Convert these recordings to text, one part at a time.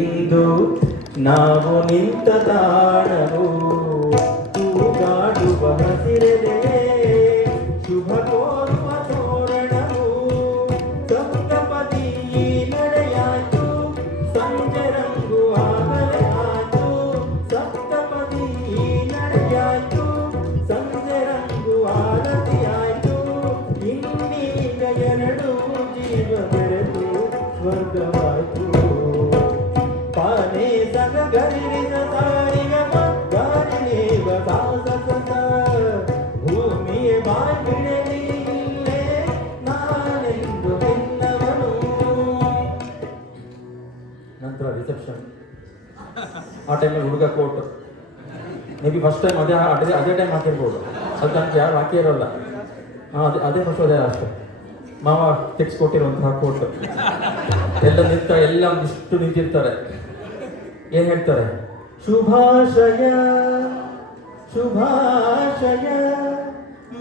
ಇಂದು ನಾವು ನಿಂತ ತಾಣವು ತೂಗಾಡುವ ಹಸಿರೆಲೆ ಶುಭ ಕೋರುವ ತೋರಣವು ಸಪ್ತಪದಿ ನಡೆಯಾಯ್ತು ಸಂಜೆ ರಂಗು ಆಗಲೇ ಆಯ್ತು ಸಪ್ತಪದಿ ನಡೆಯಾಯ್ತು ಸಂಜೆ ರಂಗು ಆರತಿ ಆಯ್ತು ಇನ್ನೀಗ ಎರಡು ಜೀವ ಬೆರೆತು ಸ್ವರ್ಗವಾಯ್ತು ಪಾನೇ ಸಗ ಗರಿರಿದ ಸಾರಿಗಮ ಗಾರಿಲೇವ ಸಾಸಸ ಭೂಮಿಯ ಬಾಗಿಡಲಿ ಇಲ್ಲೇ ನಾನೆಂದು ನಿನ್ನವನು. ನಂತರ ರಿಸೆಪ್ಷನ್. ಆ ಟೈಮಲ್ಲಿ ಹುಡುಗ coat may be first time ಅದೇ ಟೈಮ್ ಹಾಕಿರ್ಬೋದು, ಅದು ನನಗೆ ಯಾರು ಹಾಕಿ ಇರೋಲ್ಲ. ಅದೇ ಫಸ್ಟ್ ಅದೇ ಅಷ್ಟೇ ಮಾವ ತೆಗೆಸ್ಕೊಟ್ಟಿರುವಂತಹ ಕೋಟ್. ಎಲ್ಲ ಒಂದಿಷ್ಟು ನಿಂತಿರ್ತಾರೆ. ಏನ್ ಹೇಳ್ತಾರೆ? ಶುಭಾಶಯ ಶುಭಾಶಯ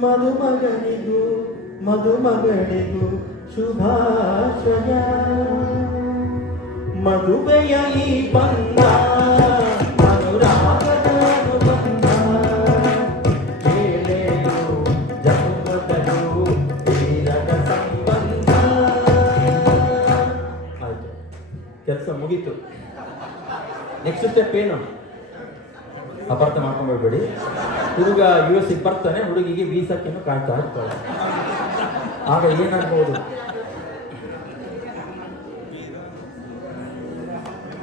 ಮಧುಮಗನಿಗೂ ಮಧುಮಗಳಿಗೂ ಶುಭಾಶಯ. ಮದುವೆಯ ಈ ಬಂಧ ಅನುರಾಗದ ಅನುಬಂಧ ಹೇಳೇನು ಜನ್ಮದಲ್ಲೂ ತೀರದ ಸಂಬಂಧ. ಆಯ್ತು, ಕೆಲಸ ಮುಗೀತು. ನೆಕ್ಸ್ಟ್ ಸ್ಟೆಪ್ ಏನು? ಅಪಾರ್ಥ ಮಾಡ್ಕೊಂಡ್ಬಿಡ್ಬೇಡಿ. ಹುಡುಗ US ಬರ್ತಾನೆ, ಹುಡುಗಿಗೆ ವೀಸಾಕ್ಕೇನು ಕಾಯ್ತಾ ಇರ್ತಾಳೆ. ಆಗ ಏನಾಗ್ಬೋದು?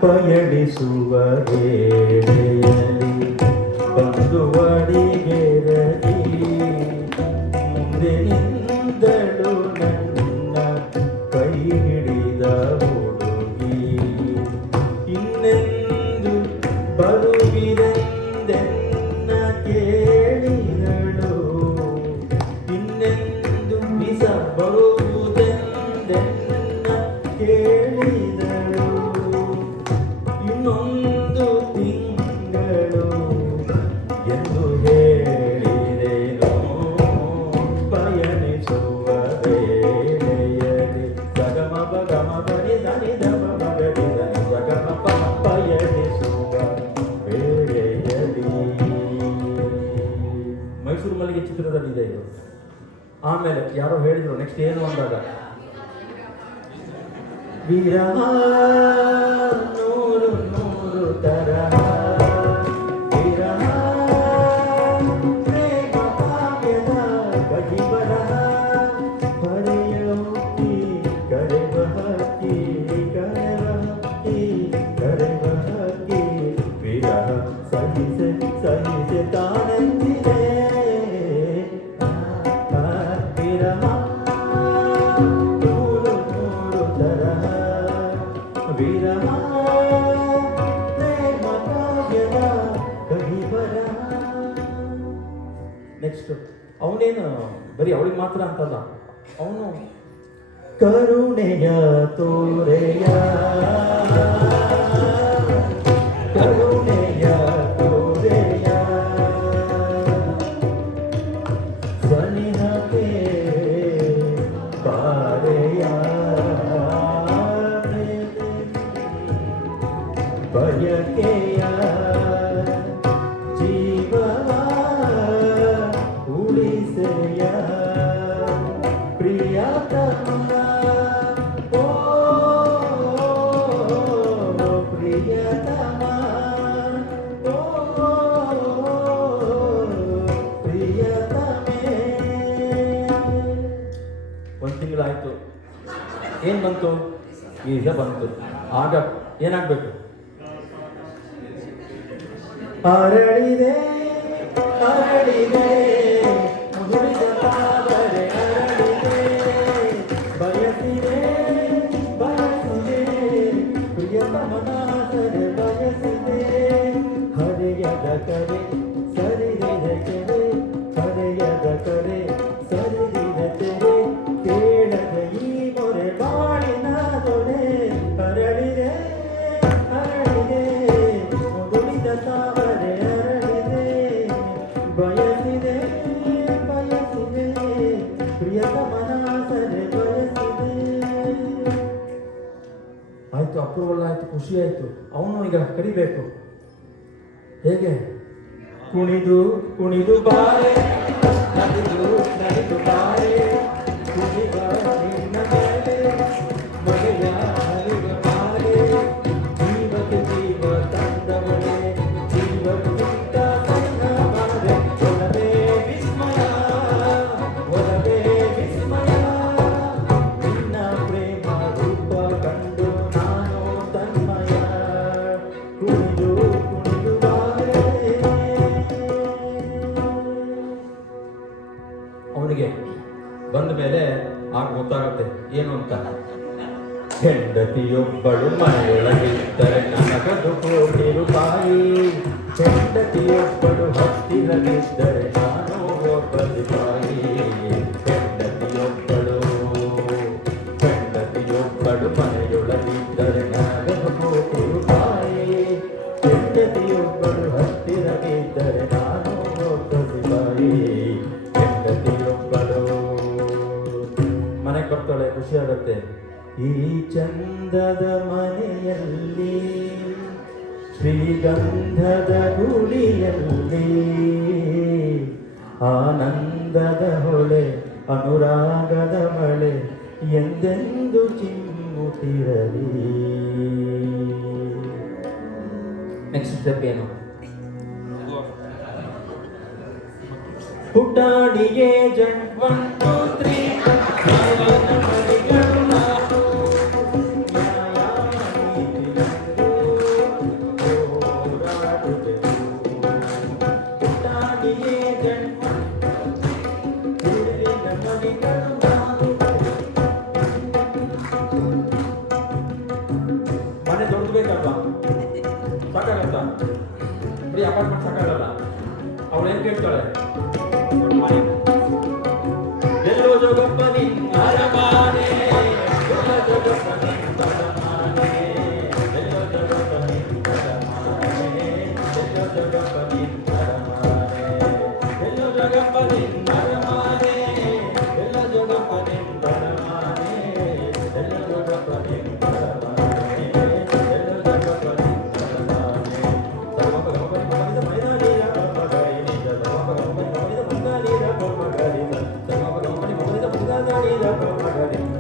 ಪಯಣಿಸುವ ವೇಳೆಯಲ್ಲಿ ಬಂಧುವಡಿಗೆರಗಿ ಮುಂದೆ ನಿಂದಳು ನನ್ನ ಕೈ ಹಿಡಿದ ಹುಡುಗಿ. ಇನ್ನೆಂದು ಬರುವಿರೆಂದೆನ್ನ ಕೇಳಿದಳು, ಇನ್ನೆಂದು ಬಿಸ ಬರುವುದೆಂದೆನ್ನ ಕೇಳಿದಳು. ಇನ್ನೊಂದು ತಿಂಗಳು ಎಂದು ಹೇಳಿದೆನು. ಪಯಣಿಸುವ ವೇಳೆಯಲ್ಲಿ ಸಗಮ ಬಗಮ ಬನಿ ಧನಿ ಧಮ ಮಗಡಿ ಧನಿ ಸಗಮ ಪಯಣಿಸುವ ವೇಳೆಯಲ್ಲಿ. ಮೈಸೂರು ಮಲ್ಲಿಗೆ ಚಿತ್ರದಲ್ಲಿ ಇದೆ ಇದು. ಆಮೇಲೆ ಯಾರೋ ಹೇಳಿದ್ರು ನೆಕ್ಸ್ಟ್ ಏನು ಅಂದಾಗ, ವಿರಹ ನೂರು ನೂರು ತರಹ ವಿರಹ ಪ್ರೇಮ ಕಾವ್ಯದ ಕಜಿಬರಹ ಹರೆಯ ಹುಟ್ಟಿ ಕರೆವ ಹಕ್ಕಿ ಕರೆವ ಹಕ್ಕಿ ಕರೆವ ಹಕ್ಕಿ ವಿರಹ ಸಹಿಸೆ ಸಹಿಸೆ ತಾನೆಂದಿದೆ. ವಿರಹ ನೂರು ನೂರು ತರಹ ವಿರಹ ಪ್ರೇಮ ಕಾವ್ಯದ ಕಹಿಬರಹ. ನೆಕ್ಸ್ಟ್ ಅವನೇನು ಬರೀ ಅವಳಿಗೆ ಮಾತ್ರ ಅಂತಲ್ಲ, ಅವನು ಕರುಣೆಯ ತೋರೆಯ ಕರುಣೆಯ ತೋರೆಯ ಸ್ವನಿಹಕ್ಕೆ ಬಾರೆಯ ಬಯಕೆಯ ಜೀವವ ಉಳಿಸೆಯ ಪ್ರಿಯತಮ ಓ ಪ್ರಿಯತಮ ಓ ಪ್ರಿಯತಮೇ. ಒಂದು ತಿಂಗಳಾಯ್ತು, ಏನ್ ಬಂತು? ಈಗ ಬಂತು. ಆಗ ಏನಾಗ್ಬೇಕು? ಅರಳಿದೆ ಅರಳಿದೆ ಮುದುರಿದ ತಾವರೆ ಅರಳಿದೆ ಬಯಸಿದೆ ಬಯಸಿದೆ ಪ್ರಿಯತಮನ ಸರೆ ಬಯಸಿದೆ. ಹರೆಯದ ಕರೆ ಸರಿದಿದ ಕೆರೆ ಹರೆಯದ ಕರೆ ಸರಿದಿದ ತೆರೆ ಕೇಳದ ಈ ಮೊರೆ ಬಾಳಿನ ದೊರೆ. ಅರಳಿದೆ ಅರಳಿದೆ ಮುದುರಿದ ತಾವರೆ ಅರಳಿದೆ ಬಯಸಿದೆ ಬಯಸಿದೆ ಪ್ರಿಯತಮನ ಸರೆ ಬಯಸಿದೆ. ಆಯ್ತು, ಅಪ್ರೂವಲ್ ಆಯ್ತು. ಖುಷಿ ಆಯ್ತು. ಅವನು ಈಗ ಕರಿಬೇಕು. ಹೇಗೆ? ಕುಣಿದು ಕುಣಿದು ಬಾರೆ, ನಲಿದು ನಲಿದು ಬಾರೆ, ಕುಣಿದ ನಿನ್ನ ಮೇಲೆ ಮಗೆಯ ಹರಿವ ಬಾರೆ, ಜೀವಕ್ಕೆ ಜೀವ ತಂದವಳೆ, ಜೀವಕ್ಕಿಂತ ಸಣ್ಣ ಬಾರೆ, ಒಲವೇ ವಿಸ್ಮಯ, ಒಲವೇ ವಿಸ್ಮಯ, ನಿನ್ನ ಪ್ರೇಮ ರೂಪ ಕಂಡು ನಾನು ತನ್ಮಯ, ಕುಣಿದು ಕುಣಿದು ಬಾರೆ. ಅವನಿಗೆ ಬಂದ ಮೇಲೆ ಆಗ ಗೊತ್ತಾಗುತ್ತೆ ಏನು ಅಂತ. ಹೆಂಡತಿಯೊಬ್ಬಳು ಮನೆಯೊಳಗಿದ್ದರೆ ನನಗದು ಕೋಟಿ ರೂಪಾಯಿ, ಹೆಂಡತಿಯೊಬ್ಬಳು ಹತ್ತಿರವಿದ್ದರೆ ನಾನು ಒಬ್ಬ ಸಿಪಾಯಿ. ಹೆಂಡತಿಯೊಬ್ಬಳು ಮನೆಯೊಳಗಿದ್ದರೆ ನನಗದು ಕೋಟಿ ರೂಪಾಯಿ, ಹೆಂಡತಿಯೊಬ್ಬಳು ಹತ್ತಿರವಿದ್ದರೆ ನಾನು ಒಬ್ಬ ಸಿಪಾಯಿ. ಹೆಂಡತಿಯೊಬ್ಬಳು ಮನೆಗೆ ಬರ್ತಾಳೆ, ಖುಷಿ ಆಗುತ್ತೆ. ಈ ಚಂದದ ಮನೆಯಲ್ಲಿ, ಶ್ರೀಗಂಧದ ಗುಡಿಯಲ್ಲಿ, ಆನಂದದ ಹೊಳೆ, ಅನುರಾಗದ ಮಳೆ ಎಂದೆಂದು ಚಿಮ್ಮುತ್ತಿರಲಿ. ನೆಕ್ಸ್ಟ್ ಸ್ಟೆಪ್ ಏನು? ಪುಟಾಣಿ ಏಜೆಂಟ್ 1 2 3 ಮನೆ ದೊಡ್ಡ ಬೇಕಲ್ವಾ? ಸಾಕಾಗತ್ತಾ? ಬರೀ ಅಪಾರ್ಟ್ಮೆಂಟ್ ಸಾಕಾಗಲ್ಲ. ಅವಳು ಏನ್ ಕೇಳ್ತಾಳೆ? ಎಲ್ಲೋ ಜೋಗಪ್ಪ ನಿನ್ನ ಅರಮಾನೆ, ಎಲ್ಲೋ ಜೋಗಪ್ಪ ನಿನ್ನ ಅರಮಾನೆ, ಎಲ್ಲೋ ಜೋಗಪ್ಪ ನಿನ್ನ ಅರಮಾನೆ, ಎಲ್ಲೋ ಜೋಗಪ್ಪ ನಿನ್ನ ಅರಮಾನೆ, ಎಲ್ಲೋ ಜೋಗಪ್ಪ ನಿನ್ನ ಅರಮಾನೆ, ಎಲ್ಲೋ ಜೋಗಪ್ಪ ನಿನ್ನ ಅರಮಾನೆ, ಎಲ್ಲೋ ಜೋಗಪ್ಪ ನಿನ್ನ ಅರಮಾನೆ, ಎಲ್ಲೋ ಜೋಗಪ್ಪ ನಿನ್ನ ಅರಮಾನೆ. ಸರ್ವಪ ಗಮಪನಿ ಗಮನಿದ ಮೈದಾನೀರ ಗಮಗರಿನಿದ, ಸರ್ವಪ ಗಮಪನಿ ಗಮನಿದ ಮೈದಾನೀರ ಗಮಗರಿದ, ಸರ್ವಪ ಗಮಪನಿ ಗಮನಿದ ಮೈದಾನೀರ ಗಮಗರಿದ.